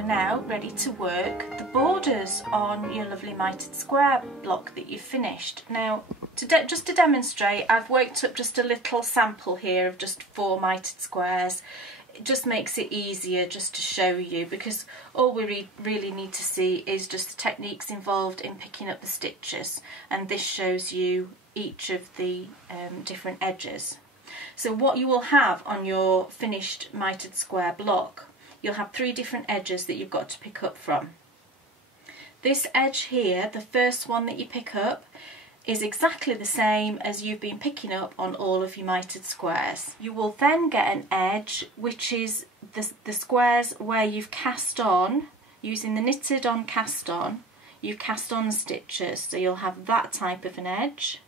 we're now ready to work the borders on your lovely mitered square block that you've finished. Now, just to demonstrate, I've worked up just a little sample here of just 4 mitered squares. It just makes it easier just to show you, because all we really need to see is just the techniques involved in picking up the stitches, and this shows you each of the different edges. So what you will have on your finished mitered square block, you'll have 3 different edges that you've got to pick up from. This edge here, the first one that you pick up, is exactly the same as you've been picking up on all of your mitered squares. You will then get an edge which is the squares where you've cast on, using the knitted on cast on, you've cast on stitches, so you'll have that type of an edge.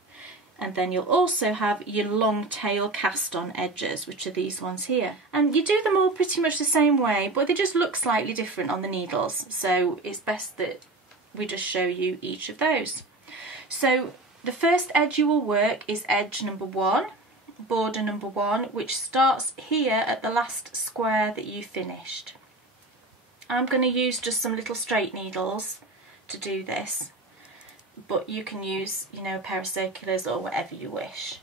And then you'll also have your long tail cast on edges, which are these ones here. And you do them all pretty much the same way, but they just look slightly different on the needles. So it's best that we just show you each of those. So the first edge you will work is edge number 1, border number 1, which starts here at the last square that you finished. I'm going to use just some little straight needles to do this, but you can use, you know, a pair of circulars or whatever you wish.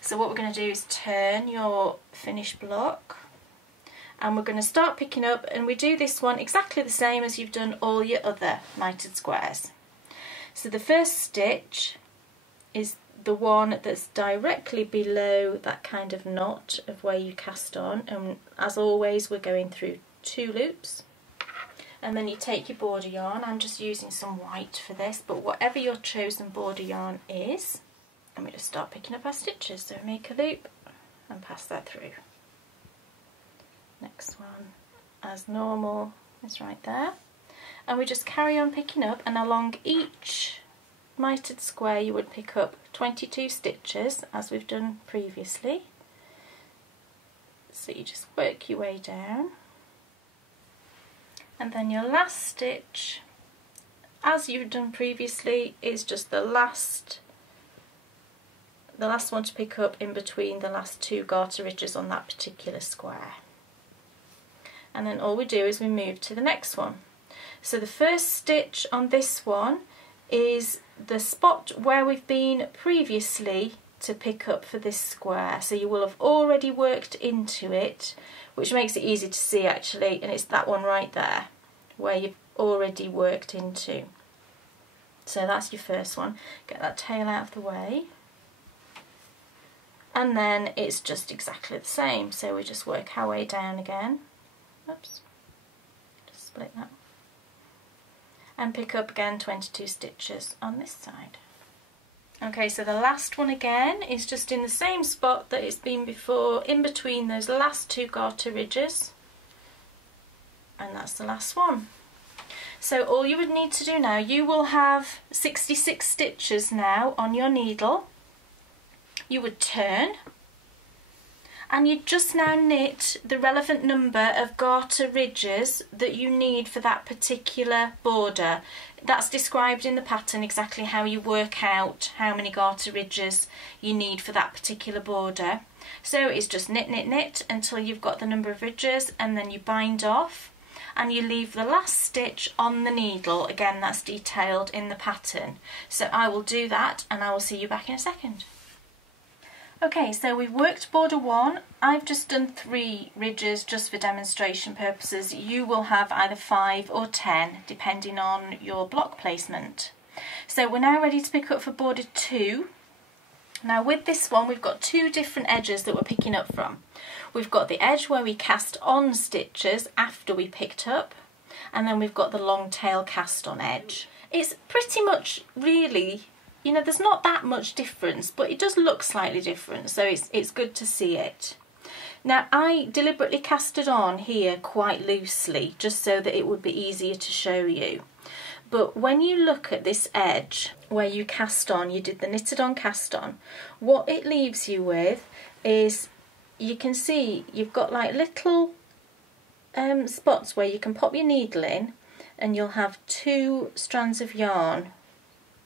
So what we're going to do is turn your finished block, and we're going to start picking up, and we do this one exactly the same as you've done all your other mitered squares. So the first stitch is the one that's directly below that kind of knot of where you cast on, and as always we're going through 2 loops. And then you take your border yarn. I'm just using some white for this, but whatever your chosen border yarn is, and we just start picking up our stitches. So make a loop and pass that through. Next one, as normal, is right there. And we just carry on picking up, and along each mitered square you would pick up 22 stitches, as we've done previously. So you just work your way down. And then your last stitch, as you've done previously, is just the last one to pick up in between the last 2 garter ridges on that particular square. And then all we do is we move to the next one. So the first stitch on this one is the spot where we've been previously to pick up for this square. So you will have already worked into it, which makes it easy to see actually, and it's that one right there where you've already worked into. So that's your first one. Get that tail out of the way, and then it's just exactly the same, so we just work our way down again. Oops, just split that, and pick up again 22 stitches on this side. Okay, so the last one again is just in the same spot that it's been before, in between those last 2 garter ridges, and that's the last one. So all you would need to do now, you will have 66 stitches now on your needle. You would turn, and you just now knit the relevant number of garter ridges that you need for that particular border. That's described in the pattern, exactly how you work out how many garter ridges you need for that particular border. So it's just knit, knit, knit until you've got the number of ridges, and then you bind off and you leave the last stitch on the needle. Again, that's detailed in the pattern. So I will do that and I will see you back in a second. Okay, so we've worked border 1. I've just done 3 ridges just for demonstration purposes. You will have either 5 or 10 depending on your block placement. So we're now ready to pick up for border 2. Now with this one we've got 2 different edges that we're picking up from. We've got the edge where we cast on stitches after we picked up, and then we've got the long tail cast on edge. It's pretty much really, you know, there's not that much difference, but it does look slightly different, so it's good to see it. Now I deliberately cast it on here quite loosely just so that it would be easier to show you. But when you look at this edge where you cast on, you did the knitted on cast on, what it leaves you with is, you can see you've got like little spots where you can pop your needle in, and you'll have 2 strands of yarn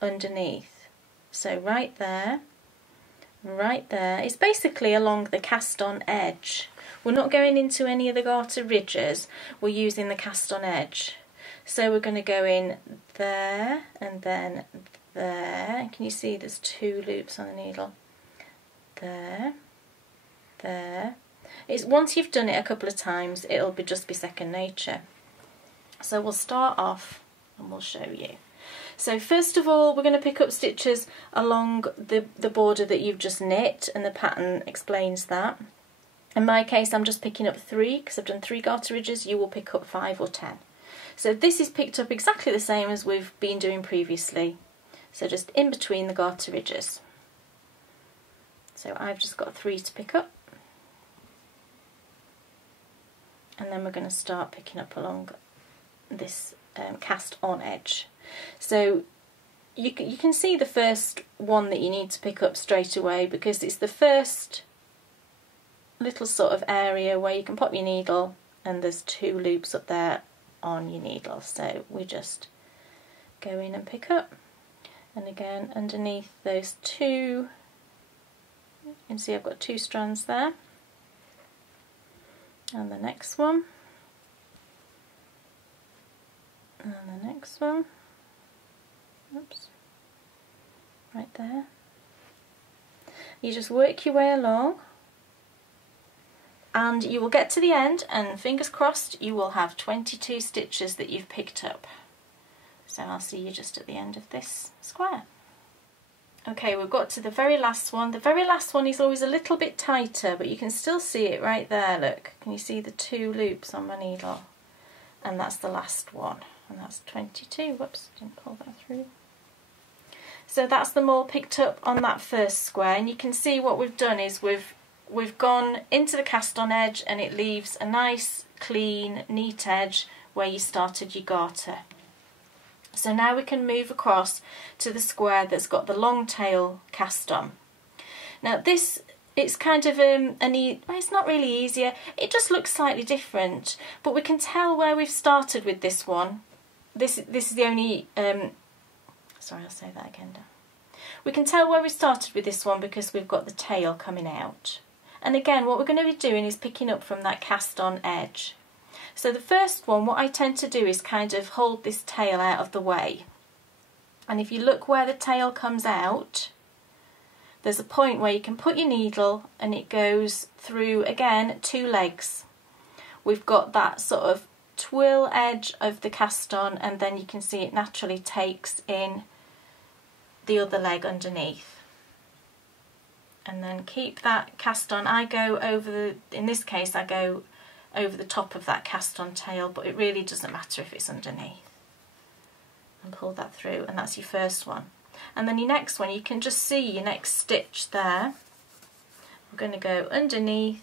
underneath. So right there, it's basically along the cast on edge We're not going into any of the garter ridges, we're using the cast on edge. So we're going to go in there and then there. Can you see there's 2 loops on the needle? There, there. It's once you've done it a couple of times, it'll just be second nature. So we'll start off and we'll show you. So first of all, we're going to pick up stitches along the border that you've just knit, and the pattern explains that. In my case, I'm just picking up 3 because I've done 3 garter ridges. You will pick up 5 or 10. So this is picked up exactly the same as we've been doing previously. So just in between the garter ridges. So I've just got 3 to pick up. And then we're going to start picking up along this cast on edge. So you can see the first one that you need to pick up straight away, because it's the first little sort of area where you can pop your needle, and there's 2 loops up there on your needle. So we just go in and pick up, and again underneath those 2, you can see I've got 2 strands there, and the next one, and the next one, oops, right there. You just work your way along, and you will get to the end, and fingers crossed you will have 22 stitches that you've picked up. So I'll see you just at the end of this square. Okay, we've got to the very last one. The very last one is always a little bit tighter, but you can still see it right there, look. Can you see the 2 loops on my needle? And that's the last one, and that's 22. Whoops, didn't pull that through. So that's them all picked up on that first square, and you can see what we've done is we've gone into the cast on edge, and it leaves a nice, clean, neat edge where you started your garter. So now we can move across to the square that's got the long tail cast on. Now this, it's kind of well, it's not really easier, it just looks slightly different, but we can tell where we've started with this one. This is the only, sorry, I'll say that again now. We can tell where we started with this one because we've got the tail coming out. And again, what we're going to be doing is picking up from that cast on edge. So the first one, what I tend to do is kind of hold this tail out of the way. And if you look where the tail comes out, there's a point where you can put your needle and it goes through, again, 2 legs. We've got that sort of twill edge of the cast on, and then you can see it naturally takes in the other leg underneath. And then keep that cast on. I go over in this case I go over the top of that cast on tail, but it really doesn't matter if it's underneath. And pull that through, and that's your first one. And then your next one, you can just see your next stitch there. We're going to go underneath,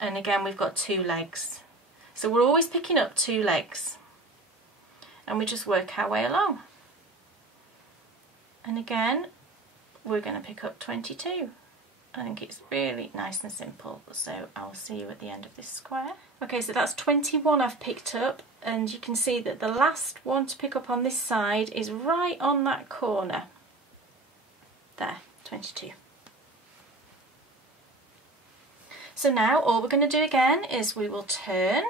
and again we've got 2 legs. So we're always picking up 2 legs, and we just work our way along. And again, we're going to pick up 22. I think it's really nice and simple, so I'll see you at the end of this square. Okay, so that's 21 I've picked up, and you can see that the last one to pick up on this side is right on that corner. There, 22. So now all we're going to do again is we will turn,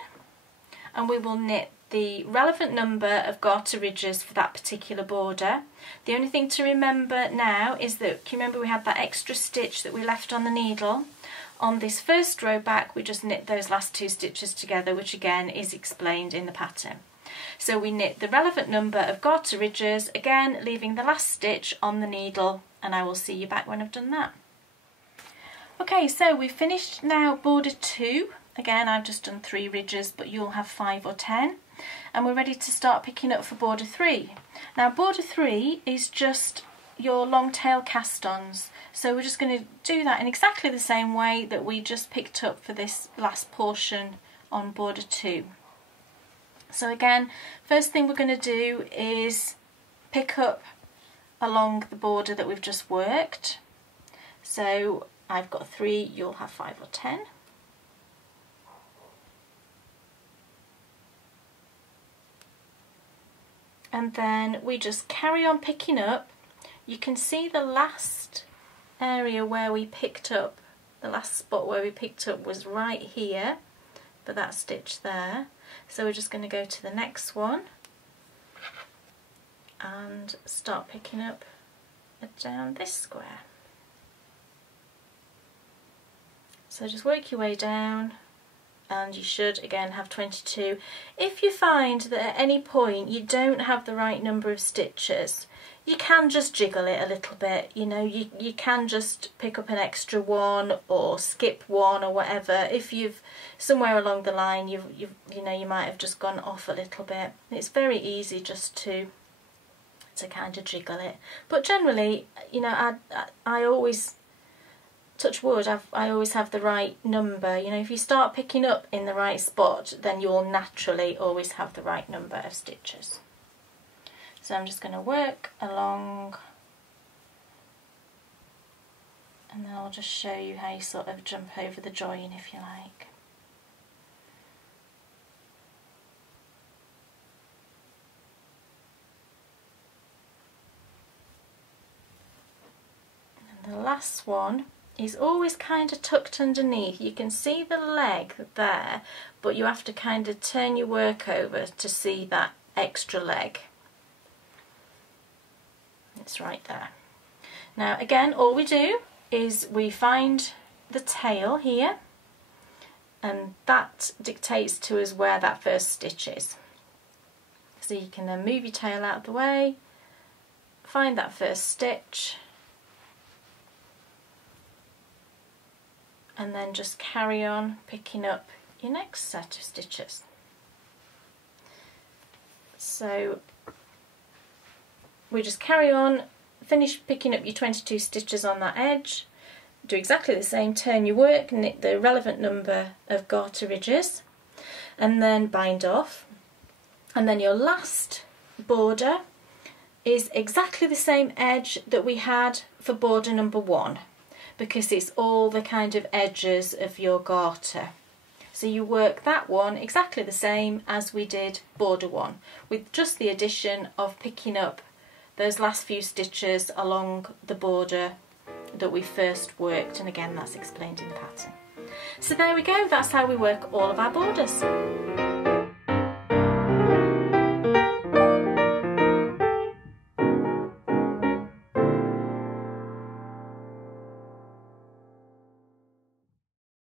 and we will knit the relevant number of garter ridges for that particular border. The only thing to remember now is that, can you remember we had that extra stitch that we left on the needle? On this first row back, we just knit those last 2 stitches together, which again is explained in the pattern. So we knit the relevant number of garter ridges, again leaving the last stitch on the needle, and I will see you back when I've done that. Okay, so we've finished now border 2. Again, I've just done 3 ridges, but you'll have 5 or 10. And we're ready to start picking up for border 3. Now border 3 is just your long tail cast-ons, so we're just going to do that in exactly the same way that we just picked up for this last portion on border 2. So again, first thing we're going to do is pick up along the border that we've just worked. So I've got 3, you'll have 5 or 10. And then we just carry on picking up. You can see the last area where we picked up The last spot where we picked up was right here for that stitch there. So we're just going to go to the next one and start picking up down this square. So just work your way down, and you should again have 22. If you find that at any point you don't have the right number of stitches, you can just jiggle it a little bit. You know, you can just pick up an extra one or skip one or whatever. If you've somewhere along the line you know you might have just gone off a little bit. It's very easy just to kind of jiggle it. But generally, you know, I always, touch wood, I always have the right number. You know, if you start picking up in the right spot, then you'll naturally always have the right number of stitches. So I'm just going to work along, and then I'll just show you how you sort of jump over the join if you like. And the last one is always kind of tucked underneath. You can see the leg there, but you have to kind of turn your work over to see that extra leg. It's right there. Now again, all we do is we find the tail here, and that dictates to us where that first stitch is. So you can then move your tail out of the way, find that first stitch, and then just carry on picking up your next set of stitches. So we just carry on, finish picking up your 22 stitches on that edge, do exactly the same, turn your work, knit the relevant number of garter ridges, and then bind off. And then your last border is exactly the same edge that we had for border number 1, because it's all the kind of edges of your garter. So you work that one exactly the same as we did border 1, with just the addition of picking up those last few stitches along the border that we first worked, and again that's explained in the pattern. So there we go, that's how we work all of our borders.